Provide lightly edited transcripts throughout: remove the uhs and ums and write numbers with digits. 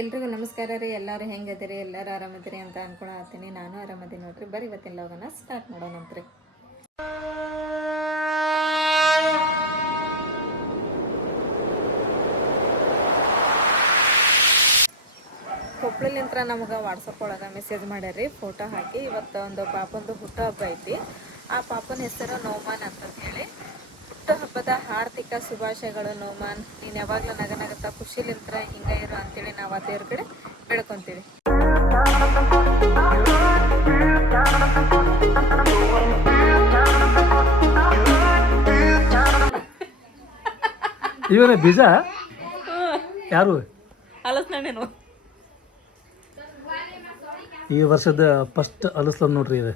ಎಲ್ರಿಗೂ ನಮಸ್ಕಾರ ರೀ. ಎಲ್ಲರೂ ಹೆಂಗದಿರಿ? ಎಲ್ಲರೂ ಆರಾಮದಿರಿ ಅಂತ ಅನ್ಕೊಳತ್ತೀನಿ. ನಾನು ಆರಾಮದೀನಿ ನೋಡ್ರಿ. ಬರೀ ಇವತ್ತಿನ ಲೋಗನ ಸ್ಟಾರ್ಟ್ ಮಾಡೋಣಂತ್ರಿ. ಕೊಪ್ಪಳಲಿಂತ್ರ ನಮಗೆ ವಾಟ್ಸಪ್ ಒಳಗೆ ಮೆಸೇಜ್ ಮಾಡ್ಯಾರಿ, ಫೋಟೋ ಹಾಕಿ. ಇವತ್ತು ಒಂದು ಪಾಪಂದು ಹುಟ್ಟುಹಬ್ಬ ಐತಿ. ಆ ಪಾಪನ ಹೆಸರು ನೋಮಾನ್ ಅಂತ ಹೇಳಿ. ಹುಟ್ಟುಹಬ್ಬದ ಆರ್ಥಿಕ ಶುಭಾಶಯಗಳು ನೋಮಾನ್. ನೀನು ಯಾವಾಗಲೂ ನಗನಗತ್ತ ಖುಷಿಲಿಂತ್ರ ಹಿಂಗೆ ಇರು ಅಂತೇಳಿ ನಾವು ಆ ದೇವ್ರ ಕಡೆ ಬೆಳ್ಕೊತೀವಿ. ಇವನ ಬೀಜ ಯಾರು ಹಲಸಿನಣ್ಣೇನು ಈ ವರ್ಷದ ಫಸ್ಟ್ ಹಲಸ್ಲ ನೋಡ್ರಿ. ಇದು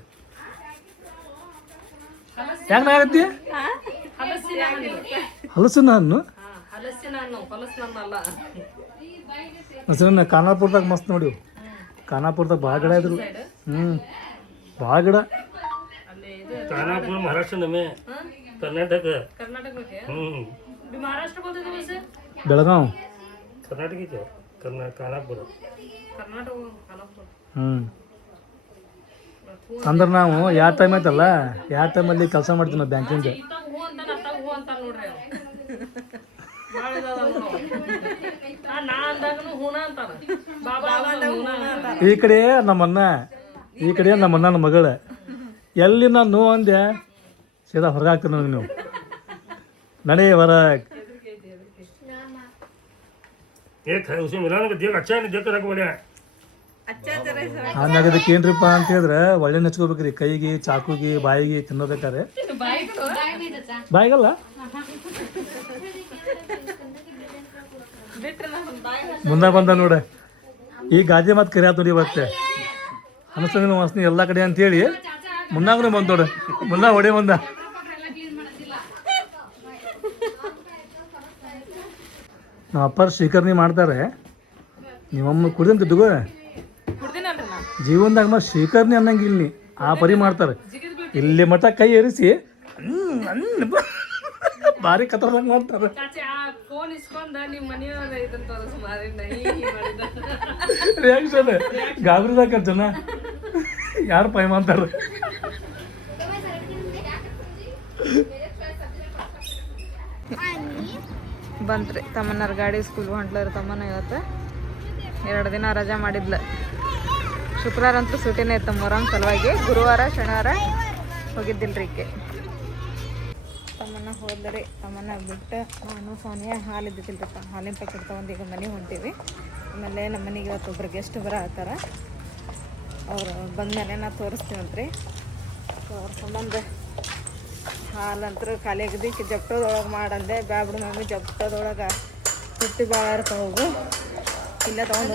ಯಾಕೆ ಆಗತ್ತಿ ಹಲಸಿನ ಹಣ್ಣು? ಹಲಸಿನ ಖಾನಾಪುರದಾಗ ಮಸ್ತ್ ನೋಡಿ. ಖಾನಾಪುರದಾಗ ಭಾಳ ಗಿಡ ಇದ್ರು. ಭಾಳ ಗಿಡ. ಖಾನಾಪುರ महाराष्ट्र में कर्नाटक महाराष्ट्र बोलते थे वैसे ಬೆಳಗಾವ್ कर्नाटक ही खानापुर ಅಂದ್ರೆ ನಾವು ಯಾವ ಟೈಮ್ ಐತಲ್ಲ, ಯಾವ ಟೈಮಲ್ಲಿ ಕೆಲಸ ಮಾಡ್ತೀವಿ ನಾವು ಬ್ಯಾಂಕಿಂದ. ಈ ಕಡೆ ನಮ್ಮನ್ನ, ಈ ಕಡೆ ನಮ್ಮಣ್ಣನ ಮಗಳು. ಎಲ್ಲಿ ನಾನು ಅಂದೆ ಸೀದಾ ಹೊರಗೆ ಹಾಕ್ತೀರಿ ನನಗೆ ನೀವು. ನಡೆ ಹೊರಗೆ. उसे मिला ना देख अच्छा है, देख रख बोले ಆಮ್ಯಾಗ ಅದಕ್ಕೆ ಏನ್ರಿಪ್ಪ ಅಂತ ಹೇಳಿದ್ರೆ ಒಳ್ಳೆ ನೆಚ್ಕೋಬೇಕ್ರಿ. ಕೈಗೆ, ಚಾಕುಗೆ, ಬಾಯಿಗೆ ತಿನ್ನೋಬೇಕಾರೆ. ಬಾಯಿಗಲ್ಲ, ಮುಂದೆ ಬಂದ ನೋಡ. ಈ ಗಾಜೆ ಮತ್ತೆ ಕರಿ ಆತ್ ನೋಡಿ ಇವತ್ತೆ. ಅನಿಸ್ತದೆ ವಾಸನೆ ಎಲ್ಲ ಕಡೆ ಅಂತೇಳಿ ಮುನ್ನಾಗೂ ಬಂದು ನೋಡ. ಮುನ್ನ ಹೊಡೆ ಬಂದ. ನಮ್ಮ ಅಪ್ಪಾರು ಸ್ವೀಕರಣೆ ಮಾಡ್ತಾರೆ. ನೀವಮ್ಮ ಕುಡಿದಂತ ದುಗೋ ಜೀವನದಾಗ ಮತ್ತೆ ಸ್ವೀಕರಣೆ ಅನ್ನಂಗಿಲ್ಲ. ಆ ಪರಿ ಮಾಡ್ತಾರೆ. ಇಲ್ಲಿ ಮಠ ಕೈ ಏರಿಸಿ ಭಾರಿ ಕತ್ತರ್ದಂಗೆ ಮಾಡ್ತಾರೆ. ರಿಯಾಕ್ಷನ್ ಗಾಬರಿದಾಗ ಜನ ಯಾರು ಪೈ ಮಾಡ್ತಾರೆ. ಬಂತ್ರಿ ತಮ್ಮನವ್ರ ಗಾಡಿ ಸ್ಕೂಲ್ ಹೊಂಟ್ಲರ. ತಮ್ಮನ ಇವತ್ತು 2 ದಿನ ರಜಾ ಮಾಡಿದ್ಲ. ಶುಕ್ರವಾರ ಅಂತೂ ಸೂಟಿನೇ ಇತ್ತು ಮೊಹರಂ ಸಲುವಾಗಿ. ಗುರುವಾರ ಶನಿವಾರ ಹೋಗಿದ್ದಿಲ್ರಿ ಈಕೆ. ತಮ್ಮನ ಹೋದ್ರಿ. ತಮ್ಮನ ಬಿಟ್ಟು ನಾನು ಸೋನಿಯಾ ಹಾಲು ಇದ್ದಿದ್ದಿಲ್ರಪ್ಪ. ಹಾಲಿನ ಪ್ಯಾಕೆಟ್ ತೊಗೊಂಡು ಈಗ ಮನೆಗೆ ಹೊಂಟೀವಿ. ಆಮೇಲೆ ನಮ್ಮ ಮನೆಗೆ ಇವತ್ತು ಒಬ್ರು ಗೆಸ್ಟ್ ಬರತ್ತಾರ. ಅವ್ರು ಬಂದಮೇಲೆ ನಾ ತೋರಿಸ್ತೀವಂತ್ರಿ. ಅವ್ರ ಸಂಬಂಧ ಹಾಲಂತೂ ಖಾಲಿ ಆಗದಿಕ್ಕೆ ಜಪ್ಟೋದೊಳಗೆ ಮಾಡಂದೆ. ಬ್ಯಾಬಿಡು ಮಮ್ಮಿ ಜಪ್ಟೋದೊಳಗೆ ತುಟ್ಟಿ ಭಾಳ ಇರ್ತಾವೆ ಹೋಗು. ಇಲ್ಲ ತೊಗೊಂಡು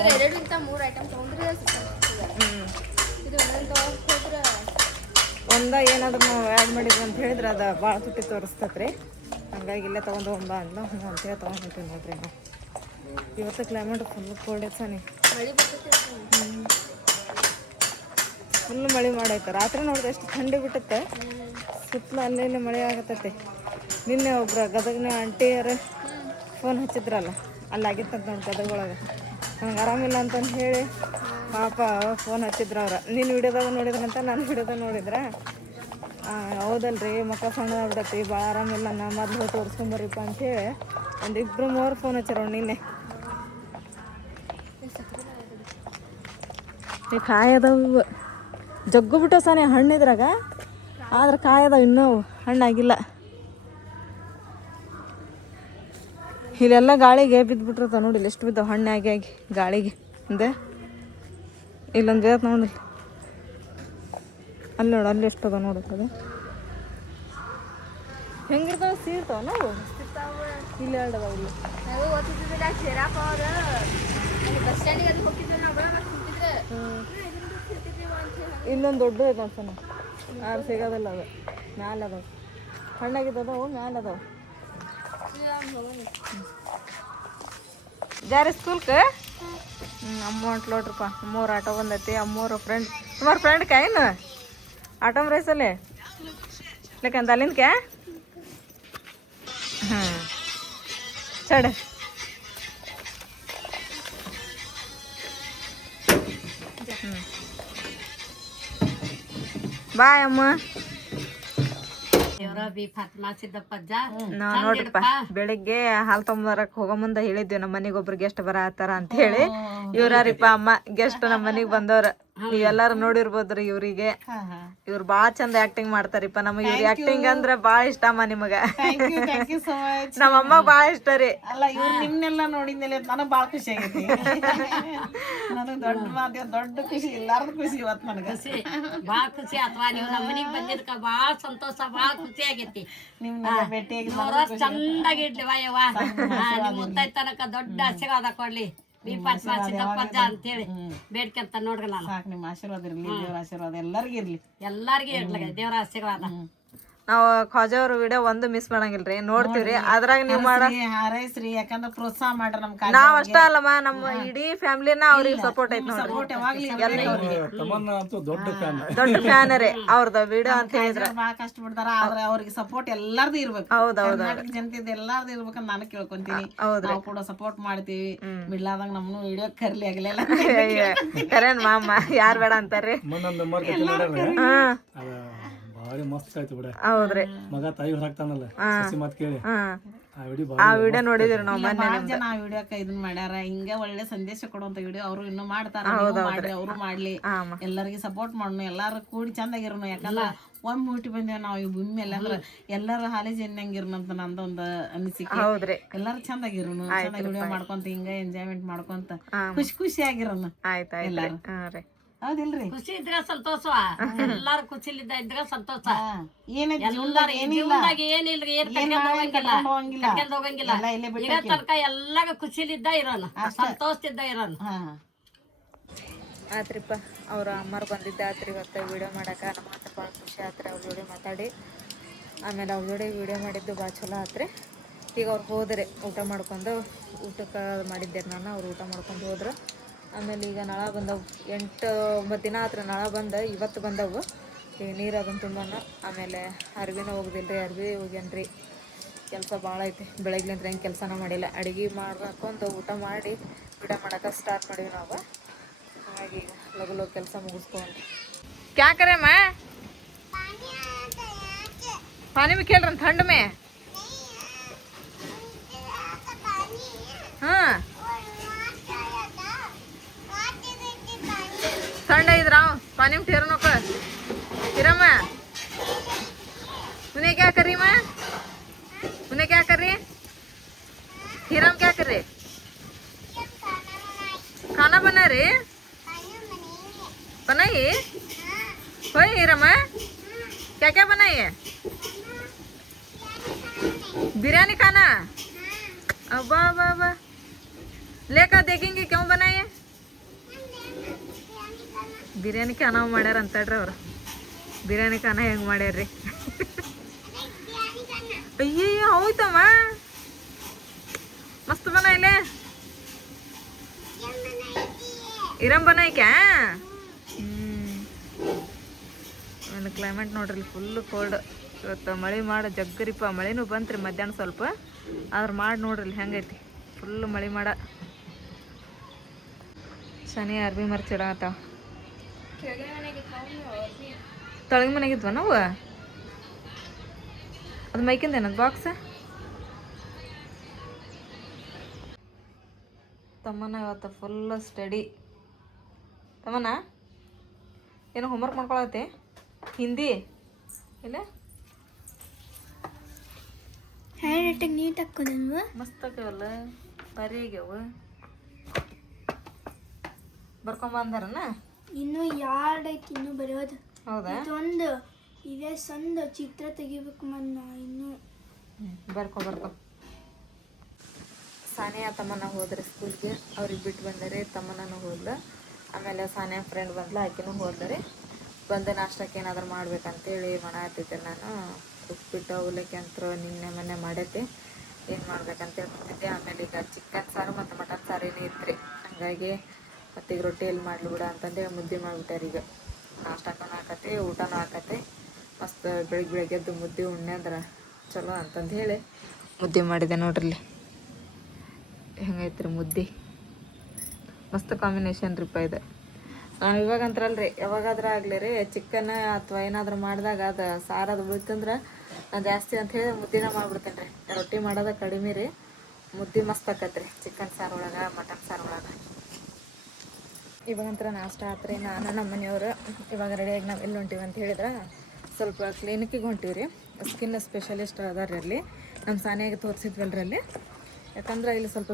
ಒಂದ ಏನಾದ್ರು ನಾವು ಆ್ಯಡ್ ಮಾಡಿದ್ವಿ ಅಂತ ಹೇಳಿದ್ರೆ ಅದು ಭಾಳ ತುಟ್ಟಿ ತೋರಿಸ್ತತ್ರಿ. ಹಂಗಾಗಿ ಇಲ್ಲೇ ತೊಗೊಂಡು ಹೋಗ್ಬಾ ಅಂದ್ಲು. ಹ್ಞೂ ಅಂತೇಳಿ ತೊಗೊಂಡು ಹೋಗ್ತೀವಿ ನೋಡ್ರಿ. ನಾವು ಇವತ್ತು ಕ್ಲೈಮೇಟ್ ಫುಲ್ ಕೋಲ್ಡ್ ಐತೆ ಸನಿ. ಫುಲ್ ಮಳೆ ಮಾಡೈತೆ. ರಾತ್ರಿ ನೋಡಿದ್ರೆ ಎಷ್ಟು ಥಂಡಿ ಬಿಟ್ಟತ್ತೆ. ಸುತ್ತಲೂ ಅಲ್ಲೇ ಮಳೆ ಆಗತ್ತೈತಿ. ನಿನ್ನೆ ಒಬ್ರು ಗದಗಿನ ಆಂಟಿಯರು ಫೋನ್ ಹಚ್ಚಿದ್ರಲ್ಲ, ಅಲ್ಲಿ ಆಗಿತ್ತಂತ ನೋಡಿ ಗದಗೊಳಗೆ. ನನಗೆ ಆರಾಮಿಲ್ಲ ಅಂತಂದು ಹೇಳಿ ಪಾಪ ಫೋನ್ ಹಚ್ಚಿದ್ರು ಅವ್ರು. ನೀನು ವಿಡಿಯೋದಾಗ ನೋಡಿದ್ರಂತ ನಾನು ವಿಡಿಯೋದಾಗ ನೋಡಿದ್ರೆ ಹೌದಲ್ರಿ ಮಕ್ಕ ಸಣ್ಣದಾಗ್ಬಿಡತ್ತಿ, ಭಾಳ ಆರಾಮಿಲ್ಲ, ನಾ ಮೊದಲು ಹೋಗಿ ತೋರಿಸ್ಕೊಂಬರ್ರಿಪ್ಪ ಅಂಥೇಳಿ 1-2-3 ಫೋನ್ ಹಚ್ಚಿರೋ ನಿನ್ನೆ. ಈ ಕಾಯದವು ಜಗ್ಗು ಬಿಟ್ಟು ಸಾನೆ ಹಣ್ಣಿದ್ರಾಗ, ಆದ್ರೆ ಕಾಯದವು ಇನ್ನೂ ಹಣ್ಣಾಗಿಲ್ಲ. ಇಲ್ಲೆಲ್ಲ ಗಾಳಿಗೆ ಬಿದ್ದುಬಿಟ್ಟಿರ್ತಾವ ನೋಡಿಲ್ಲ ಎಷ್ಟು ಬಿದ್ದಾವ ಹಣ್ಣಾಗಿ ಆಗಿ ಗಾಳಿಗೆ. ಅಂದೆ ಇಲ್ಲೊಂದು ಬೇರೆ ನೋಡಿಲ್ಲ, ಅಲ್ಲಿ ನೋಡು, ಅಲ್ಲಿ ಎಷ್ಟು ಅದ ನೋಡತ್ತದ. ಹೆಂಗಿರ್ತಾವ ಸೀರ್ತಾವ ನಾವು ಇಲ್ಲಿ ಎರಡದ ಇಲ್ಲಿ ಇಲ್ಲೊಂದು ದೊಡ್ಡ ಐತೆ ಅನ್ಸನ. ಯಾರು ಸಿಗೋದಿಲ್ಲ ಅದು. ಮ್ಯಾಲೆ ಅದಾವ ಹಣ್ಣಾಗಿದ್ದದವು, ಮ್ಯಾಲೆ ಅದಾವ. ಜಾರಿ ಸ್ಕೂಲ್ಗೆ ಅಮ್ಮ ಹೊಂಟ್ಲೋಡ್ರಪ್ಪ. ಅಮ್ಮವ್ರು ಆಟೋ ಬಂದೈತಿ. ಅಮ್ಮವ್ರ ಫ್ರೆಂಡ್ ಸುಮಾರು ಫ್ರೆಂಡ್ ಏನು ಆಟೋ ರೈಸಲ್ಲಿ लेकिन दालिन क्या चढ़ ಬಾಯ್ ಅಮ್ಮ. ನಾವ್ ನೋಡ್ರಿಪ್ಪ ಬೆಳಿಗ್ಗೆ ಹಾಲು ತೊಗೊಂಬರಕ್ ಹೋಗೋ ಮುಂದೆ ಹೇಳಿದ್ವಿ ನಮ್ಮ ಮನೆಗೆ ಒಬ್ರು ಗೆಸ್ಟ್ ಬರತ್ತಾರ ಅಂತ ಹೇಳಿ. ಇವ್ರಾರಿಪ್ಪ ಅಮ್ಮ ಗೆಸ್ಟ್ ನಮ್ಮ ಮನೆಗ್ ಬಂದವ್ರ. ನೀವೆಲ್ಲಾರು ನೋಡಿರ್ಬೋದ್ರಿ ಇವ್ರಿಗೆ. ಇವ್ರು ಬಾಳ ಚಂದ ಆಕ್ಟಿಂಗ್ ಮಾಡ್ತಾರಿಪ್ಪ. ನಮಗ್ ಇವ್ರ ಆಕ್ಟಿಂಗ್ ಅಂದ್ರ ಬಾಳ ಇಷ್ಟ ಅಮ್ಮ ನಿಮಗ. ನಮ್ಮ ಅಮ್ಮ ಬಾಳ ಇಷ್ಟ ರೀ. ಅಲ್ಲ ಇವ್ರು ನಿಮ್ನೆಲ್ಲ ನೋಡಿದ್ಮೇಲೆ ನನಗ್ ಬಾಳ ಖುಷಿ ಆಗೈತಿ. ನನಗ್ ದೊಡ್ಡ ಖುಷಿ ಇಲ್ಲಾರ್ದ ಖುಷಿ ಇವತ್ತು ನನಗ ಬಾಳ ಖುಷಿ ಆತ್ವಾ. ನೀವು ನಮ್ಮ ಮನಿಗ್ ಬಂದಿದ್ಕ ಬಾಳ ಸಂತೋಷ, ಬಾಳ ಖುಷಿ ಆಗೈತಿ. ನಿಮ್ನೆಲ್ಲ ಭೇಟಿಯಾಗಿ ಚಂದಾಗಿ ಇಡ್ಲಿ ವಾಯವ್ವ. ನಿಮ್ ಮುತ್ತೈ ತನಕ ದೊಡ್ಡ ಆಶೀರ್ವಾದ ಕೊಡ್ಲಿ. ಬೀಪತ್ಮ ಸಿದ್ದಪ್ಪಜ್ಜ ಅಂತೇಳಿ ಬೇಡ್ಕೊಂತ ನೋಡ್ರಿ ನಾನು. ಸಾಕು, ನಿಮ್ಮ ಆಶೀರ್ವಾದ ಇರ್ಲಿ, ದೇವ್ರ ಆಶೀರ್ವಾದ ಎಲ್ಲರಿಗೂ ಇರ್ಲಿ. ಎಲ್ಲಾರ್ಗಿ ಇರ್ಲಿ ದೇವ್ರ ಆಶೀರ್ವಾದ. ನಾವು ಖಾಜಾ ಅವ್ರ ವಿಡಿಯೋ ಒಂದು ಮಿಸ್ ಮಾಡಂಗಿಲ್ರಿ, ನೋಡ್ತೀವ್ರಿ. ಅದ್ರಾಗ ನೀವ್ ಮಾಡ ಹಾರೈಸ್ರಿ, ಯಾಕಂದ್ರ ಪ್ರೋತ್ಸಾಹ ಮಾಡ್ರಿ ನಮ್ ಕಾಲ. ನಾವ್ ಅಷ್ಟ ಅಲ್ಲಮ್ಮ, ನಮ್ಮ ಇಡೀ ಫ್ಯಾಮಿಲಿನ ಅವ್ರಿಗೆ ಸಪೋರ್ಟ್ ಐತಿ ನೋಡ್ರಿ. ತಮ್ಮನ್ನ ಅಂತೂ ದೊಡ್ಡ ಫ್ಯಾನ್. ದೊಡ್ಡ ಫ್ಯಾನ್ ರೀ ಅವ್ರದ ವಿಡಿಯೋ ಅಂತ ಹೇಳಿದ್ರ. ಬಾಳ ಕಷ್ಟ ಬಿಡ್ತಾರ, ಆದ್ರೆ ಅವ್ರಿಗೆ ಸಪೋರ್ಟ್ ಎಲ್ಲಾರ್ದು ಇರ್ಬೇಕು. ಕರ್ನಾಟಕ ಜನತೆ ಎಲ್ಲಾರ್ದು ಇರ್ಬೇಕಂತ ನಾನು ಕೇಳ್ಕೊಂತೀನಿ. ನಾವು ಕೂಡ ಸಪೋರ್ಟ್ ಮಾಡ್ತೀವಿ. ಬಿಡ್ಲಾದಂಗ ನಮ್ನು ವಿಡಿಯೋ ಕರ್ಲಿ ಆಗ್ಲಿಲ್ಲ. ಕರೇನ್ ಮಾಮ ಯಾರ್ ಬೇಡ ಅಂತಾರ್ರಿ. ಭಾರಿ ಮಸ್ತ್ ಆಯ್ತು ಬಿಡ. ಹೌದ್ರಿ, ಮಗ ತಾಯಿ ಹೊರಾಗ್ತಾನಲ್ಲ ಸಸಿ ಮಾತ್ ಕೇಳಿ ಆ ವಿಡಿಯೋ ನೋಡಿದ್ರಿ ನಾವು ಮೊನ್ನೆ. ಬಾಳ ಜನ ಆ ವಿಡಿಯೋಕ್ಕ ಇದನ್ ಮಾಡ್ಯಾರ. ಹಿಂಗ ಒಳ್ಳೆ ಸಂದೇಶ ಕೊಡುವಂತ ವಿಡಿಯೋ ಅವರು ಇನ್ನು ಮಾಡ್ತಾರ. ಅವರು ಮಾಡ್ಲಿ, ಎಲ್ಲರಿಗೂ ಸಪೋರ್ಟ್ ಮಾಡೋಣ, ಎಲ್ಲಾರು ಕೂಡಿ ಚಂದಾಗಿರೋನು. ಯಾಕಂದ್ರ ಒಮ್ಮೆ ಹುಟ್ಟಿ ಬಂದೇವ್ ನಾವು ಈ ಭೂಮಿ ಮೇಲೆ ಅಂದ್ರ ಎಲ್ಲಾರು ಹಾಲಿ ಜನ್ಯಂಗಿರೋನಂತ ನಂದೊಂದು ಅನಿಸಿಕೆ. ಹೌದ್ರಿ, ಎಲ್ಲಾರು ಚಂದಾಗಿರೋನು, ಚಂದ ವಿಡಿಯೋ ಮಾಡ್ಕೊಂತ ಹಿಂಗ ಎಂಜಾಯ್ಮೆಂಟ್ ಮಾಡ್ಕೊಂತ ಖುಷಿ ಆಗಿರೋನು. ಎಲ್ಲಾರು ಹೌದಿಲ್ರಿ? ಖುಷಿ ಇದ್ರ ಸಂತೋಷ. ಎಲ್ಲಾರು ಖುಷಿಲಿದ್ದ ಇದ್ರ ಸಂತೋಷ. ಜೀವನದಾಗ ಏನಿಲ್ರಿ, ಏನ್ ಕರ್ಕೊಂಡ್ ಹೋಗಂಗಿಲ್ಲ. ಈಗ ತನಕ ಎಲ್ಲಾಗ ಖುಷಿಲಿದ್ದ ಇರೋಣ, ಸಂತೋಷದಿಂದ ಇರೋಣ. ಆತ್ರಿಪ್ಪ. ಅವ್ರ ಅಮ್ಮರು ಬಂದಿದ್ದ ಆತ್ರಿ ಇವತ್ತು ವಿಡಿಯೋ ಮಾಡಕ್ಕೆ. ನಮ್ಮಂತ ಭಾಳ ಖುಷಿ ಆತ್ರಿ ಅವ್ರ ಜೋಡಿ ಮಾತಾಡಿ. ಆಮೇಲೆ ಅವ್ರ ಜೋಡಿ ವಿಡಿಯೋ ಮಾಡಿದ್ದು ಭಾಳ ಚಲೋ ಆತ್ರಿ. ಈಗ ಅವ್ರು ಹೋದ್ರೆ ಊಟ ಮಾಡ್ಕೊಂಡು, ಊಟಕ್ಕೆ ಮಾಡಿದ್ದೆ ನಾನು. ಅವ್ರು ಊಟ ಮಾಡ್ಕೊಂಡು ಹೋದ್ರು. ಆಮೇಲೆ ಈಗ ನಳ ಬಂದವು. 8-9 ದಿನ ಆತ್ರಿ ನಳ ಬಂದು. ಇವತ್ತು ಬಂದವು. ಈಗ ನೀರು ಅದನ್ನು ತುಂಬನ. ಆಮೇಲೆ ಅರ್ವಿನ ಹೋಗ್ದಿಲ್ರಿ, ಅರ್ವಿ ಹೋಗ್ಯಾನ್ರಿ. ಕೆಲಸ ಭಾಳ ಐತಿ. ಬೆಳಗ್ಲಿಂದ ಹೆಂಗೆ ಕೆಲಸನ ಮಾಡಿಲ್ಲ. ಅಡುಗೆ ಮಾಡ್ಕೊಂಡು ಊಟ ಮಾಡಿ ವಿಡಿಯೋ ಮಾಡೋಕೆ ಸ್ಟಾರ್ಟ್ ಮಾಡೀವಿ ನಾವು. ಹಾಗಾಗಿ ಈಗ ಲಗು ಲಗು ಕೆಲಸ ಮುಗಿಸ್ಕೊಂಡು ಕ್ಯಾ करे मैं पानी में खेल रहा ठंड में. हाँ ठंड इधर आओ, पानी में ठहरो नको. फिर मैं उन्हें क्या कर रही? मैं उन्हें क्या कर रही है? हिरम क्या कर रहे? खाना बना रहे? बनाई कोई हिरम है? क्या क्या बनाई है? बिरयानी खाना? अब अब लेकर देखेंगे क्यों बनाई है. ಬಿರಿಯಾನಿ ಖಾನ ಮಾಡ್ಯಾರ ಅಂತೇಳ್ರಿ ಅವ್ರು. ಬಿರಿಯಾನಿ ಖಾನ ಹೆಂಗೆ ಮಾಡ್ಯಾರ್ರಿ. ಅಯ್ಯಯ್ಯೋ ಹೌದಮ್ಮ, ಮಸ್ತ್ ಬನಾಯಿಲೆ. ಇರಮ್ ಬನಾಯಿ ಕ್ಯಾ. ಆಮೇಲೆ ಕ್ಲೈಮೇಟ್ ನೋಡ್ರಿ ಫುಲ್ಲು ಕೋಲ್ಡ್. ಇವತ್ತು ಮಳೆ ಮಾಡ ಜಗ್ಗರಿಪ್ಪ. ಮಳೆನೂ ಬಂತ್ರಿ ಮಧ್ಯಾಹ್ನ ಸ್ವಲ್ಪ. ಆದ್ರೆ ಮಾಡಿ ನೋಡ್ರಿ ಹೆಂಗೈತಿ, ಫುಲ್ಲು ಮಳೆ ಮಾಡ. ಶನಿ ಅರ್ಬಿ ಮರ್ಚಿಡತ್ತಾವ. ತೊಳಗಿ ಮನೆಗಿದ್ವ ನಾವು. ಅದು ಮೈಕಿಂದೇನದು ಬಾಕ್ಸ್. ತಮ್ಮನ ಇವತ್ತು ಫುಲ್ ಸ್ಟಡಿ. ತಮ್ಮನ ಏನೋ ಹೋಮ್ವರ್ಕ್ ಮಾಡ್ಕೊಳತ್ತೆ. ಹಿಂದಿ ಇಲ್ಲ ಹ್ಯಾಂಡ್ ರೈಟಿಂಗ್ ನೀಟ್ ಹಾಕೋದಲ್ವ. ಮಸ್ತ್ ಆಗ್ಯಾವಲ್ಲ, ಭಾರಿ ಆಗ್ಯಾವ. ಬರ್ಕೊಂಬಂದಾರನ. ಇನ್ನು 2 ಐತಿ ಇನ್ನು ಬರೆಯೋದು. ಹೌದಾ? ಇದೊಂದು ಇದೇ ಸಂದ ಚಿತ್ರ ತೆಗಿಬೇಕು ಮನ್ನ. ಇನ್ನು ಬರ್ಕೊ. ಸಾನಿಯಾ ತಮ್ಮನ ಹೋದ್ರೆ ಸ್ಕೂಲ್ಗೆ. ಅವ್ರಿಗೆ ಬಿಟ್ಟು ಬಂದರೆ ತಮ್ಮನೂ ಹೋದ್ಲ. ಆಮೇಲೆ ಸಾನಿಯಾ ಫ್ರೆಂಡ್ ಬಂದ್ಲ, ಆಕಿನೂ ಹೋದ್ಲರಿ. ಬಂದು ನಾಷ್ಟಕ್ಕೆ ಏನಾದ್ರು ಮಾಡ್ಬೇಕಂತೇಳಿ ಮಾಡತ್ತಿದ್ದೆ ನಾನು. ಉಪ್ಪಿಟ್ಟು ಅವಲಕ್ಕಿ ಅಂತೂ ನಿನ್ನೆ ಮೊನ್ನೆ ಮಾಡೈತಿ. ಏನು ಮಾಡ್ಬೇಕಂತೇಳಿ ಮಾಡ್ತಿದ್ದೆ. ಆಮೇಲೆ ಈಗ ಚಿಕನ್ ಸಾರು ಮತ್ತು ಮಟನ್ ಸಾರು ಏನೂ ಇತ್ತು. ಹಾಗಾಗಿ ಮತ್ತೀಗ ರೊಟ್ಟಿ ಎಲ್ಲಿ ಮಾಡಲಿ ಬಿಡ ಅಂತಂದೇಳಿ ಮುದ್ದೆ ಮಾಡಿಬಿಟ್ಟಾರ. ಈಗ ನಾಷ್ಟಕ್ಕೂ ಹಾಕತ್ತೆ, ಊಟನೂ ಹಾಕತ್ತೆ. ಮಸ್ತ್ ಬೆಳಗ್ಗೆ ಎದ್ದು ಮುದ್ದೆ ಉಣ್ಣೆ ಅಂದ್ರೆ ಚಲೋ ಅಂತಂದು ಹೇಳಿ ಮುದ್ದೆ ಮಾಡಿದೆ ನೋಡ್ರಿ. ಹೆಂಗೈತ್ರಿ ಮುದ್ದೆ, ಮಸ್ತ್ ಕಾಂಬಿನೇಷನ್ ರೀಪ್ಪ ಇದು. ಇವಾಗ ಅಂತಾರಲ್ರಿ ಯಾವಾಗಾದ್ರೂ ಆಗಲಿ ರೀ ಚಿಕನ್ ಅಥವಾ ಏನಾದರೂ ಮಾಡಿದಾಗ ಅದು ಸಾರದು ಉಳಿತಂದ್ರೆ ನಾನು ಜಾಸ್ತಿ ಅಂತ ಹೇಳಿ ಮುದ್ದಿನ ಮಾಡ್ಬಿಡ್ತೇನೆ ರೀ. ರೊಟ್ಟಿ ಮಾಡೋದು ಕಡಿಮೆ ರೀ, ಮುದ್ದೆ ಮಸ್ತ್ ಆಕತ್ರಿ ಚಿಕನ್ ಸಾರು ಒಳಗೆ ಮಟನ್ ಸಾರು ಒಳಗೆ. ಇವಾಗಂತರ ನಾಷ್ಟ ಆತ್ರಿ. ನಾನು ನಮ್ಮ ಮನೆಯವರು ಇವಾಗ ರೆಡಿಯಾಗಿ ನಾವು ಎಲ್ಲಿ ಹೊಂಟೀವಿ ಅಂತ ಹೇಳಿದ್ರೆ ಸ್ವಲ್ಪ ಕ್ಲಿನಿಕ್ಕಿಗೆ ಹೊಂಟೀವಿ ರೀ. ಸ್ಕಿನ್ ಸ್ಪೆಷಲಿಸ್ಟ್ ಅದಾರ ಅಲ್ಲಿ, ನಮ್ಮ ಸಾನಿಯಾಗೆ ತೋರಿಸಿದ್ವಲ್ರಿ ಅಲ್ಲಿ. ಯಾಕಂದ್ರೆ ಇಲ್ಲಿ ಸ್ವಲ್ಪ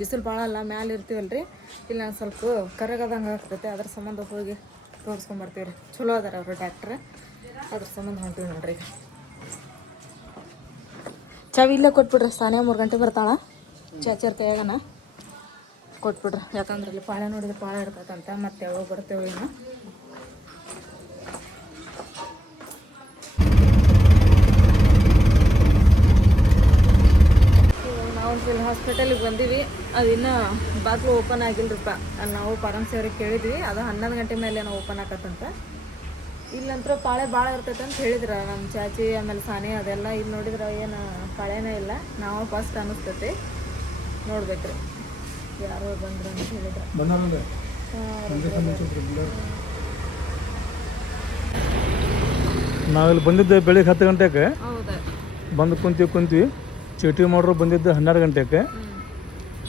ಬಿಸಿಲು ಭಾಳ ಅಲ್ಲ, ಮ್ಯಾಲೆ ಇರ್ತೀವಲ್ರಿ, ಇಲ್ಲಿ ನಾನು ಸ್ವಲ್ಪ ಕರಗದಂಗೆ ಆಗ್ತೈತೆ. ಅದ್ರ ಸಂಬಂಧ ಹೋಗಿ ತೋರಿಸ್ಕೊಂಬರ್ತೀವಿ ರೀ. ಚಲೋ ಅದಾರ ಅವರು ಡಾಕ್ಟ್ರ್, ಅದ್ರ ಸಂಬಂಧ ಹೊಂಟೀವಿ ನೋಡ್ರಿ. ಚಾವಿ ಇಲ್ಲೇ ಕೊಟ್ಬಿಡ್ರಿ. ಸಾನಿಯಾ 3 ಗಂಟೆ ಬರ್ತಾಳ, ಚಾಚಾರ ಕೈಯಾಗನ ಕೊಟ್ಬಿಡ್ರಿ. ಯಾಕಂದ್ರೆ ಇಲ್ಲಿ ಪಾಳೆ ನೋಡಿದ್ರೆ ಪಾಳೆ ಇರ್ತೈತಂತ, ಮತ್ತೆ ಯಾವಾಗ ಬರ್ತೇವೆ ಇನ್ನು. ನಾವು ಇಲ್ಲಿ ಹಾಸ್ಪಿಟಲಿಗೆ ಬಂದೀವಿ, ಅದು ಇನ್ನೂ ಬಾಗಿಲು ಓಪನ್ ಆಗಿಲ್ಲರಿಪ್ಪ. ಅಲ್ಲಿ ನಾವು ಫಾರ್ಮಸಿ ಅವ್ರಿಗೆ ಕೇಳಿದ್ವಿ, ಅದು 11 ಗಂಟೆ ಮೇಲೆ ನಾವು ಓಪನ್ ಆಕತ್ತಂತ. ಇಲ್ಲಂತ್ರ ಪಾಳೆ ಭಾಳ ಇರ್ತೈತೆ ಅಂತ ಹೇಳಿದ್ರು ನಮ್ಮ ಚಾಚಿ ಆಮೇಲೆ ಸಾನಿ ಅದೆಲ್ಲ. ಇಲ್ಲಿ ನೋಡಿದ್ರೆ ಏನು ಪಾಳೆನೇ ಇಲ್ಲ. ನಾವು ಫಸ್ಟ್ ಅನ್ನಿಸ್ತೈತಿ, ನೋಡ್ಬೇಕ್ರಿ ಯಾರೋ ಬಂದ್ರು ಅಂತ ಹೇಳಿದ್ರು. ನಾವಿಲ್ಲಿ ಬಂದಿದ್ದೆ ಬೆಳಿಗ್ಗೆ 10 ಗಂಟೆಗೆ ಹೌದಾ? ಬಂದು ಕುಂತೀವಿ. ಚೀಟಿ ಮಾಡೋರು ಬಂದಿದ್ದು 12 ಗಂಟೆಗೆ.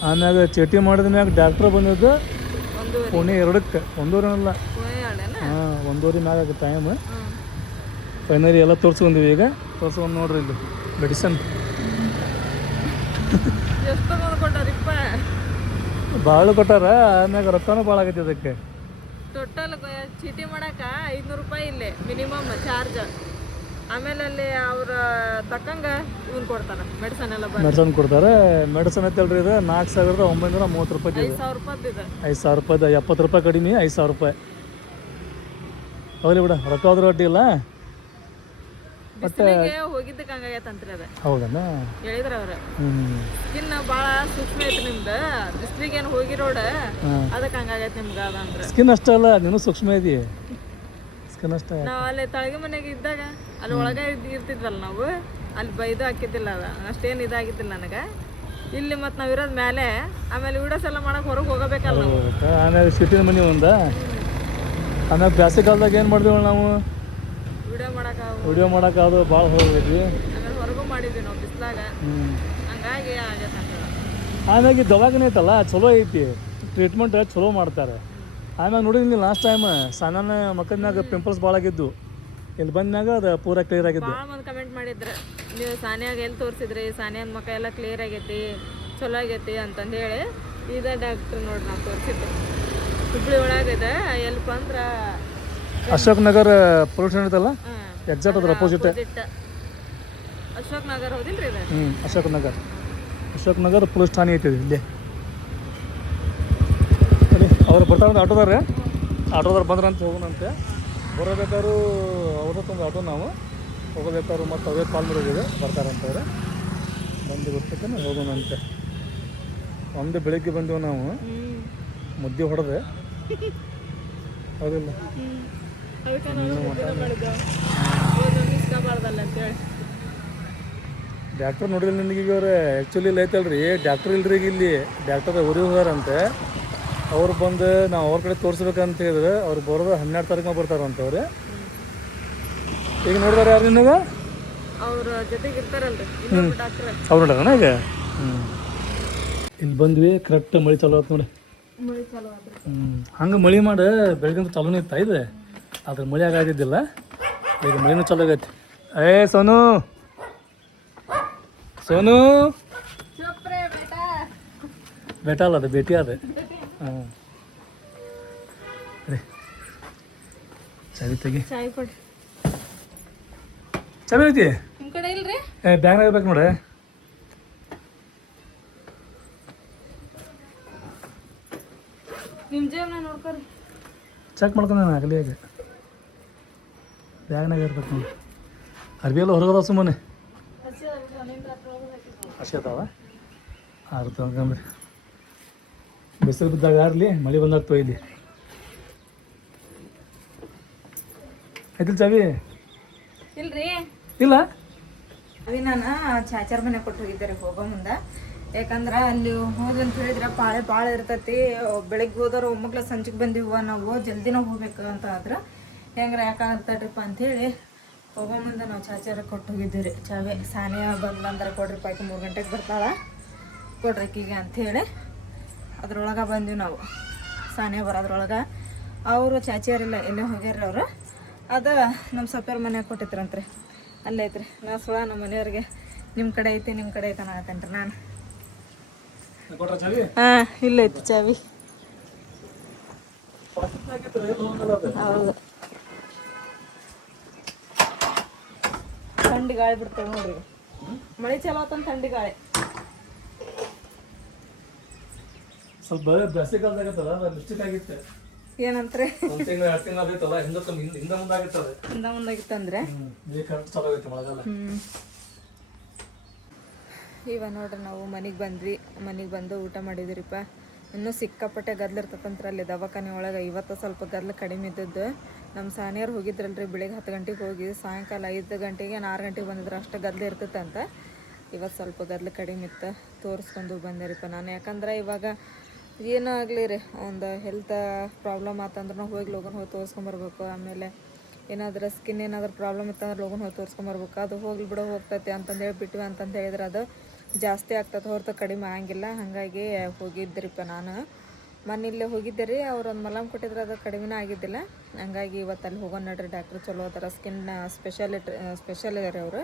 ಆಮ್ಯಾಗ ಚೀಟಿ ಮಾಡಿದ ಮ್ಯಾಗ ಡಾಕ್ಟ್ರ್ ಬಂದಿದ್ದು 1:02ಕ್ಕೆ, 1:02 ಹಾಂ 1:02 ಮ್ಯಾಗ ಆಗುತ್ತೆ ಟೈಮ್. ಫೈನಲಿ ಎಲ್ಲ ತೋರಿಸ್ಕೊಂಡ್ವಿ. ಈಗ ತೋರಿಸ್ಕೊಂಡು ನೋಡ್ರಿ ಇಲ್ಲಿ ಮೆಡಿಸನ್ ಭಾಳ ಕೊಟ್ಟಾರ. ಆಮ್ಯಾಗ ರೊಕ್ಕನೂ ಭಾಳ ಆಗೈತಿ ಅದಕ್ಕೆ. ಟೋಟಲ್ ಚೀಟಿ ಮಾಡಕ್ಕೆ 500 ರೂಪಾಯಿ ಇಲ್ಲಿ ಮಿನಿಮಮ್ ಚಾರ್ಜ್. ಆಮೇಲೆ ಅಲ್ಲಿ ಅವ್ರ ತಕ್ಕಂಗ ಇವನ್ ಕೊಡ್ತಾರೆ ಮೆಡಿಸನ್ ಎಲ್ಲ. ಮೆಡಿಸನ್ ಕೊಡ್ತಾರೆ. ಮೆಡಿಸನ್ ಐತಲ್ರಿ ಇದು 4,930 ರೂಪಾಯಿ. 5,000 ರೂಪಾಯಿ ಇದೆ. 5,000 ರೂಪಾಯಿ, 70 ರೂಪಾಯಿ ಕಡಿಮೆ, 5,000 ರೂಪಾಯಿ. ಹೌದು ಬಿಡ, ರೊಕ್ಕ ಹೋದ್ರೆ ಒಡ್ಡಿ ಇಲ್ಲ. ಮತ್ತೆ ಹೋಗಿದ್ದಕ್ಕೆ ಹಂಗಾಗೈತಂತ್ರಿ ಅದು. ಹೌದಣ್ಣ ಹೇಳಿದ್ರ ಅವ್ರ ಸ್ಕಿನ್ ಭಾಳ ಸೂಕ್ಷ್ಮ ಐತಿ ನಿಮ್ದು, ಬಿಸ್ಲಿಗೆ ಏನು ಹೋಗಿರೋಡ ಅದಕ್ಕೆ ಹಂಗಾಗೈತೆ ನಿಮ್ಗೆ. ಅದಂದ್ರೆ ಸ್ಕಿನ್ ಅಷ್ಟೇ ಅಲ್ಲ, ನೀನು ಸೂಕ್ಷ್ಮ ಇದೀಯ. ಸ್ಕಿನ್ ಅಷ್ಟೇ. ನಾವು ಅಲ್ಲಿ ತಳಗೆ ಮನೆಗೆ ಇದ್ದಾಗ ಅಲ್ಲಿ ಒಳಗೆ ಇರ್ತಿದ್ವಲ್ಲ ನಾವು, ಅಲ್ಲಿ ಬೈದು ಹಾಕಿದ್ದಿಲ್ಲ, ಅದು ಅಷ್ಟೇನು ಇದಾಗಿದ್ದಿಲ್ಲ ನನಗೆ. ಇಲ್ಲಿ ಮತ್ತು ನಾವು ಇರೋದು ಮೇಲೆ, ಆಮೇಲೆ ವಿಡಿಯೋಸ್ ಎಲ್ಲ ಮಾಡಕ್ಕೆ ಹೊರಗೆ ಹೋಗಬೇಕಲ್ಲ ನಾವು. ಆಮೇಲೆ ಸಿಟಿನ ಮನೆ ಒಂದ. ಆಮೇಲೆ ಬ್ಯಾಸಿಗೆ ಕಾಲದಾಗ ಏನು ಮಾಡಿದೆವು ನಾವು, ವಿಡಿಯೋ ಮಾಡೋಕ್ಕಾದ್ರು ಭಾಳ ಹೋಗಿದ್ವಿ. ಆಮೇಲೆ ಹೊರಗೂ ಮಾಡಿದ್ವಿ ನಾವು ಬಿಸ್ಲಾಗ, ಹಂಗಾಗಿ ಆಗೈತೆ. ಆಮ್ಯಾಗ ದವಾಖಾನೆ ಐತಲ್ಲ ಚಲೋ ಐತಿ, ಟ್ರೀಟ್ಮೆಂಟ್ ಚಲೋ ಮಾಡ್ತಾರೆ. ಆಮ್ಯಾಗ ನೋಡಿದ್ನಿ ಲಾಸ್ಟ್ ಟೈಮ್ ಸಾನ ಮಕ್ಕಳನ್ಯಾಗ ಪಿಂಪಲ್ಸ್ ಭಾಳ ಆಗಿದ್ದು, ಇಲ್ಲಿ ಬಂದ್ಮ್ಯಾಗ ಅದು ಪೂರ ಕ್ಲಿಯರ್ ಆಗಿದ್ದು. ಭಾಳ ಮಂದಿ ಕಮೆಂಟ್ ಮಾಡಿದ್ರು, ನೀವು ಸಾನಿಯಾಗ ಎಲ್ಲಿ ತೋರಿಸಿದ್ರಿ, ಸಾನಿಯಾದ ಮಕ್ಕ ಎಲ್ಲ ಕ್ಲಿಯರ್ ಆಗೈತಿ, ಚಲೋ ಆಗೈತಿ ಅಂತಂದು ಹೇಳಿ. ಇದೇ ಡಾಕ್ಟ್ರ್ ನೋಡಿ ನಾವು ತೋರಿಸಿದ್ದು, ಹುಬ್ಳಿ ಒಳಗಿದೆ. ಎಲ್ಪ ಅಂದ್ರೆ ಅಶೋಕ್ ನಗರ್ ಪೊಲೀಸ್ ಐತಲ್ಲ, ಎಕ್ಸಾಕ್ಟ್ ಅದ್ರ ಅಪೋಸಿಟ್. ಅಶೋಕ್ ನಗರ್ ಹೋದಿಲ್ರಿ ಇದು? ಅಶೋಕ್ ನಗರ್ ಪೊಲೀಸ್ ಠಾಣೆ ಐತಿ ಇಲ್ಲೇ. ಅವ್ರು ಬರ್ತಾರಂತ ಆಟೋದಾರ ಬಂದ್ರಂತ ಹೋಗೋಣಂತೆ. ಬರೋಬೇಕಾದ್ರು ಅವ್ರತ್ತೊಂದು ಆಟೋ, ನಾವು ಹೋಗಬೇಕಾದ್ರು ಮತ್ತು ಅವೇ ಕಾಲ್ ಮಾಡೋದಿದೆ ಬರ್ತಾರಂತವ್ರೆ. ಬಂದು ಗೊತ್ತಕ್ಕೆ ಹೋಗೋಣಂತೆ. ಒಂದು ಬೆಳಗ್ಗೆ ಬಂದೆವು ನಾವು, ಮುದ್ದೆ ಹೊಡೆದೆ. ಹೌದಿಲ್ಲ? ಡಾಕ್ಟ್ರ್ ನೋಡಿದ್ರೆ ನನಗೆ ಈಗ ಅವ್ರೆ ಆ್ಯಕ್ಚುಲಿ ಇಲ್ಲಿ ಐತಲ್ರಿ ಡಾಕ್ಟ್ರ್ ಇಲ್ರಿ. ಈಗ ಇಲ್ಲಿ ಡಾಕ್ಟರ್ ಊರಿಗೆ ಹೋಗಾರಂತೆ. ಅವ್ರು ಬಂದು ನಾವು ಅವ್ರ ಕಡೆ ತೋರಿಸ್ಬೇಕಂತ ಹೇಳಿದ್ರೆ ಅವ್ರು ಬರೋದು 12 ತಾರೀಕು ಬರ್ತಾರಂತವ್ರೆ. ಈಗ ನೋಡಿದಾರೆ ಯಾರು ನಿನಗೆ? ಅವ್ರ ಜೊತೆಗೆ ಇರ್ತಾರಲ್ರಿ ಡಾಕ್ಟ್ರ್, ಅವ್ರು ನೋಡ್ಯಾರಣ ಈಗ. ಇಲ್ಲಿ ಬಂದ್ವಿ, ಕರೆಕ್ಟ್ ಮಳೆ ಚಾಲು ಆಯ್ತು ನೋಡಿ. ಹಂಗೆ ಮಳೆ ಮಾಡಿ ಬೆಳಗ್ಗೆ ಚಾಲೂನೇ ಇತ್ತ ಇದೆ, ಆದ್ರೆ ಮಳೆ ಆಗಿದ್ದಿಲ್ಲ. ಈಗ ಮಳೆನೂ ಚಾಲು ಆಗೈತಿ. ಸೋನು ಬೇಟಾ ಅಲ್ಲ, ಅದು ಭೇಟಿ ಅದ. ಹಾಂ ಚಾವಿ ತೆಗಿ. ಚಾಯ್ ಕೊಡ್ರಿ. ಚಾವಿ ಐತಿ ನಿಮ್ಮ ಕಡೆ ಇಲ್ರಿ? ಬ್ಯಾಂಗ್ನಾಗ ಇರ್ಬೇಕು ನೋಡಿ. ನಿಮ್ಮ ಜೇಬ್ನ ನೋಡ್ಕೊರಿ. ಚೆಕ್ ಮಾಡ್ಕೊಂಡು ನಾನು ಆಗಲಿ ಈಗ ಬ್ಯಾಗ್ನಾಗ ಇರ್ಬೇಕು ನೋಡಿ. ಅರ್ಬಿ ಎಲ್ಲ ಹೊರಗದ ಸುಮ್ಮನೆ ಹಸಿ ಅದಾವ. ಆರು ತಗೊಂಡ್ರಿ. ಬಿಸಿಲು ಬಿದ್ದಾಗ ಆರ್ಲಿ, ಮಳೆ ಬಂದಾಗ ಇಲ್ಲಿ ಆಯ್ತಿಲ್ಲ ಚಾವಿ? ಇಲ್ರಿ ಇಲ್ಲ. ಅದೇ ನಾನು ಚಾಚಾರ ಮನೆ ಕೊಟ್ಟು ಹೋಗಿದ್ದಾರೆ ಹೋಗೋ ಮುಂದೆ. ಯಾಕಂದ್ರೆ ಅಲ್ಲಿ ಹೋಗಿ ಅಂತ ಹೇಳಿದ್ರೆ ಪಾಳೆ ಭಾಳ ಇರ್ತೈತಿ. ಬೆಳಿಗ್ಗೆ ಹೋದವ್ರು ಒಮ್ಮಕ್ಳ ಸಂಜೆಗೆ ಬಂದಿವ ನಾವು ಜಲ್ದಿನ ಹೋಗ್ಬೇಕು ಅಂತ ಆದ್ರೆ ಹೆಂಗ್ರ ಯಾಕಾಗ್ತಡ್ರಿಪ್ಪ ಅಂಥೇಳಿ ಹೋಗೋ ಮುಂದೆ ನಾವು ಚಾಚಾರ ಕೊಟ್ಟು ಹೋಗಿದ್ದೀವಿ ರೀ. ಚಾವೆ ಸಾನಿಯಾ ಬಂದಂದ್ರೆ ಕೊಡ್ರಿಪ್ಪ ಆಯ್ತು 3 ಗಂಟೆಗೆ ಬರ್ತಾಳ ಕೊಡ್ರಿ ಆಕಿಗೆ ಅಂಥೇಳಿ ಅದ್ರೊಳಗೆ ಬಂದ್ವಿ ನಾವು. ಸಾನಿಯಾ ಬರೋದ್ರೊಳಗೆ ಅವರು ಚಾಚಿಯರಿಲ್ಲ ಎಲ್ಲೇ ಹೋಗ್ಯಾರ ಅವರು. ಅದು ನಮ್ಮ ಸೊಪ್ಪೆಯವ್ರ ಮನ್ಯಾಗ ಕೊಟ್ಟಿದ್ರಂತ್ರಿ, ಅಲ್ಲೇ ಐತ್ರಿ. ನಾ ಸುಳ ನಮ್ಮ ಮನೆಯವ್ರಿಗೆ ನಿಮ್ಮ ಕಡೆ ಐತಿ ನಿಮ್ಮ ಕಡೆ ಐತೆ ಅನ್ನತ್ತೇನ್ರಿ ನಾನು. ಹಾಂ ಇಲ್ಲೈತಿ ಚಾವಿ. ಹೌದು ಥಂಡಿ ಗಾಳಿ ಬಿಡ್ತೇವೆ ನೋಡ್ರಿ. ಮಳೆ ಚಲೋ ಆತಂದು ಥಂಡಿ ಗಾಳಿ. ಸ್ವಲ್ಪ ಬ್ಯಾಸಿಗೆ ಕಾಲದಾಗತ್ತಲ್ಲ ಮಿಸ್ಟೇಕ್ ಆಗಿತ್ತು. ಏನಂತ್ರಿ ಒಂದು ತಿಂಗಳು 2 ತಿಂಗಳು ಆಗೈತಲ್ಲ ಹಿಂದೆ ಮುಂದೆ ಆಗಿತ್ತದ. ಹಿಂದ ಮುಂದಾಗಿತ್ತಂದ್ರೆ ಈಗ ಕರೆಕ್ಟ್ ಚಾಲು ಆಗೈತೆ ಮಳೆಗಾಲ. ಇವಾಗ ನೋಡ್ರಿ ನಾವು ಮನೆಗೆ ಬಂದ್ವಿ. ಮನೆಗೆ ಬಂದು ಊಟ ಮಾಡಿದಿರಿಪ್ಪ. ಇನ್ನೂ ಸಿಕ್ಕಾಪಟ್ಟೆ ಗದ್ಲು ಇರ್ತದಂತ್ರ ಅಲ್ಲಿ ದವಾಖಾನೆ ಒಳಗೆ. ಇವತ್ತು ಸ್ವಲ್ಪ ಗದ್ಲು ಕಡಿಮೆ ಇದ್ದದ್ದು. ನಮ್ಮ ಸಾನಿಯರು ಹೋಗಿದ್ರಲ್ರಿ ಬೆಳಿಗ್ಗೆ 10 ಗಂಟೆಗೆ ಹೋಗಿ ಸಾಯಂಕಾಲ 5 ಗಂಟೆಗೆ 6 ಗಂಟೆಗೆ ಬಂದಿದ್ರು. ಅಷ್ಟು ಗದ್ಲು ಇರ್ತೈತಂತ. ಇವತ್ತು ಸ್ವಲ್ಪ ಗದ್ಲು ಕಡಿಮೆ ಇತ್ತು, ತೋರಿಸ್ಕೊಂಡು ಬಂದೇರಿಪ್ಪ ನಾನು. ಯಾಕಂದ್ರೆ ಇವಾಗ ಏನೂ ಆಗಲಿ ರೀ, ಒಂದು ಹೆಲ್ತ್ ಪ್ರಾಬ್ಲಮ್ ಆತಂದ್ರೆ ಹೋಗಿ ಲೋಗನ್ ಹೋಗಿ ತೋರಿಸ್ಕೊಂಬರ್ಬೇಕು. ಆಮೇಲೆ ಏನಾದರೂ ಸ್ಕಿನ್ ಏನಾದರೂ ಪ್ರಾಬ್ಲಮ್ ಇತ್ತಂದ್ರೆ ಲೋಗನ್ ಹೋಗಿ ತೋರಿಸ್ಕೊಂಬರ್ಬೇಕು. ಅದು ಹೋಗ್ಲಿ ಬಿಡೋ ಹೋಗ್ತೈತೆ ಅಂತಂದೇಳಿ ಬಿಟ್ವಿ ಅಂತಂದು ಹೇಳಿದ್ರೆ ಅದು ಜಾಸ್ತಿ ಆಗ್ತದೆ ಹೊರತು ಕಡಿಮೆ ಆಗಂಗಿಲ್ಲ. ಹಾಗಾಗಿ ಹೋಗಿದ್ದರಿಪ್ಪ ನಾನು. ಮನೇಲಿ ಹೋಗಿದ್ದೆ ರೀ, ಅವ್ರು ಒಂದು ಮಲಮ್ ಕೊಟ್ಟಿದ್ರೆ ಅದು ಕಡಿಮೆನೇ ಆಗಿದ್ದಿಲ್ಲ. ಹಂಗಾಗಿ ಇವತ್ತು ಅಲ್ಲಿ ಹೋಗೋಣ ನಡ್ರಿ, ಡಾಕ್ಟ್ರು ಚಲೋ ಅದಾರ, ಸ್ಕಿನ್ ಸ್ಪೆಷಲ್ ಇದಾರೆ ಅವರು.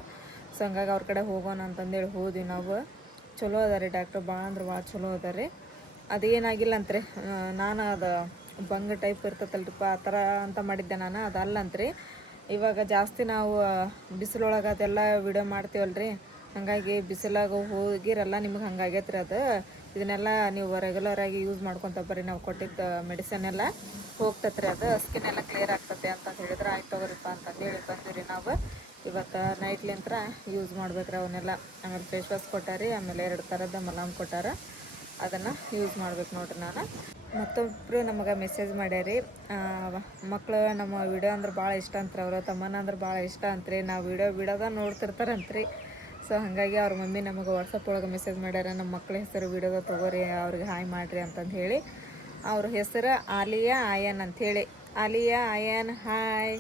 ಸೊ ಹಂಗಾಗಿ ಅವ್ರ ಕಡೆ ಹೋಗೋಣ ಅಂತಂದೇಳಿ ಹೋದ್ವಿ ನಾವು. ಚಲೋ ಅದಾರೆ ಡಾಕ್ಟ್ರು, ಭಾಳ ಅಂದ್ರೆ ಭಾಳ ಚಲೋ ಅದಾರೆ. ಅದೇನಾಗಿಲ್ಲ ಅಂತ್ರಿ. ನಾನು ಅದು ಬಂಗ ಟೈಪ್ ಇರ್ತೈತಲ್ರಿಪ್ಪ ಆ ಥರ ಅಂತ ಮಾಡಿದ್ದೆ ನಾನು. ಅದಲ್ಲಂತ್ರಿ. ಇವಾಗ ಜಾಸ್ತಿ ನಾವು ಬಿಸಿಲೊಳಗೆ ಅದೆಲ್ಲ ವಿಡಿಯೋ ಮಾಡ್ತೀವಲ್ರಿ, ಹಾಗಾಗಿ ಬಿಸಿಲಾಗ ಹೋಗಿರಲ್ಲ ನಿಮ್ಗೆ ಹಂಗಾಗೈತ್ರಿ ಅದು. ಇದನ್ನೆಲ್ಲ ನೀವು ರೆಗ್ಯುಲರಾಗಿ ಯೂಸ್ ಮಾಡ್ಕೊತ ಬರ್ರಿ. ನಾವು ಕೊಟ್ಟಿದ್ದ ಮೆಡಿಸನ್ ಎಲ್ಲ ಹೋಗ್ತತ್ರಿ, ಅದು ಸ್ಕಿನ್ ಎಲ್ಲ ಕ್ಲಿಯರ್ ಆಗ್ತದೆ ಅಂತ ಹೇಳಿದ್ರೆ ಆಯ್ತು ತಗೋರಿಪ್ಪ ಅಂತಂದೇಳಿ ಬಂದಿರಿ ನಾವು. ಇವತ್ತು ನೈಟ್ಲಿಂತ್ರ ಯೂಸ್ ಮಾಡ್ಬೇಕ್ರಿ ಅವನ್ನೆಲ್ಲ. ಆಮೇಲೆ ಫೇಸ್ ವಾಶ್ ಕೊಟ್ಟಾರಿ, ಆಮೇಲೆ 2 ಥರದ ಮಲಾಮ್ ಕೊಟ್ಟಾರ, ಅದನ್ನು ಯೂಸ್ ಮಾಡ್ಬೇಕು ನೋಡ್ರಿ ನಾನು. ಮತ್ತೊಬ್ಬರು ನಮಗೆ ಮೆಸೇಜ್ ಮಾಡ್ಯಾರಿ, ಮಕ್ಕಳು ನಮ್ಮ ವಿಡಿಯೋ ಅಂದ್ರೆ ಭಾಳ ಇಷ್ಟ ಅಂತ್ರಿ. ಅವರು ತಮ್ಮನ ಅಂದ್ರೆ ಭಾಳ ಇಷ್ಟ ಅಂತ್ರಿ. ನಾವು ವಿಡಿಯೋ ಬಿಡೋದ ನೋಡ್ತಿರ್ತಾರಂತ್ರಿ. ಸೊ ಹಾಗಾಗಿ ಅವ್ರ ಮಮ್ಮಿ ನಮಗೆ ವಾಟ್ಸಪ್ ಒಳಗೆ ಮೆಸೇಜ್ ಮಾಡ್ಯಾರ, ನಮ್ಮ ಮಕ್ಳ ಹೆಸರು ವಿಡಿಯೋದ ತೊಗೋರಿ, ಅವ್ರಿಗೆ ಹಾಯ್ ಮಾಡಿರಿ ಅಂತಂದು ಹೇಳಿ. ಅವ್ರ ಹೆಸರು ಆಲಿಯಾ ಆಯನ್ ಅಂಥೇಳಿ. ಆಲಿಯಾ ಆಯನ್ ಹಾಯ್.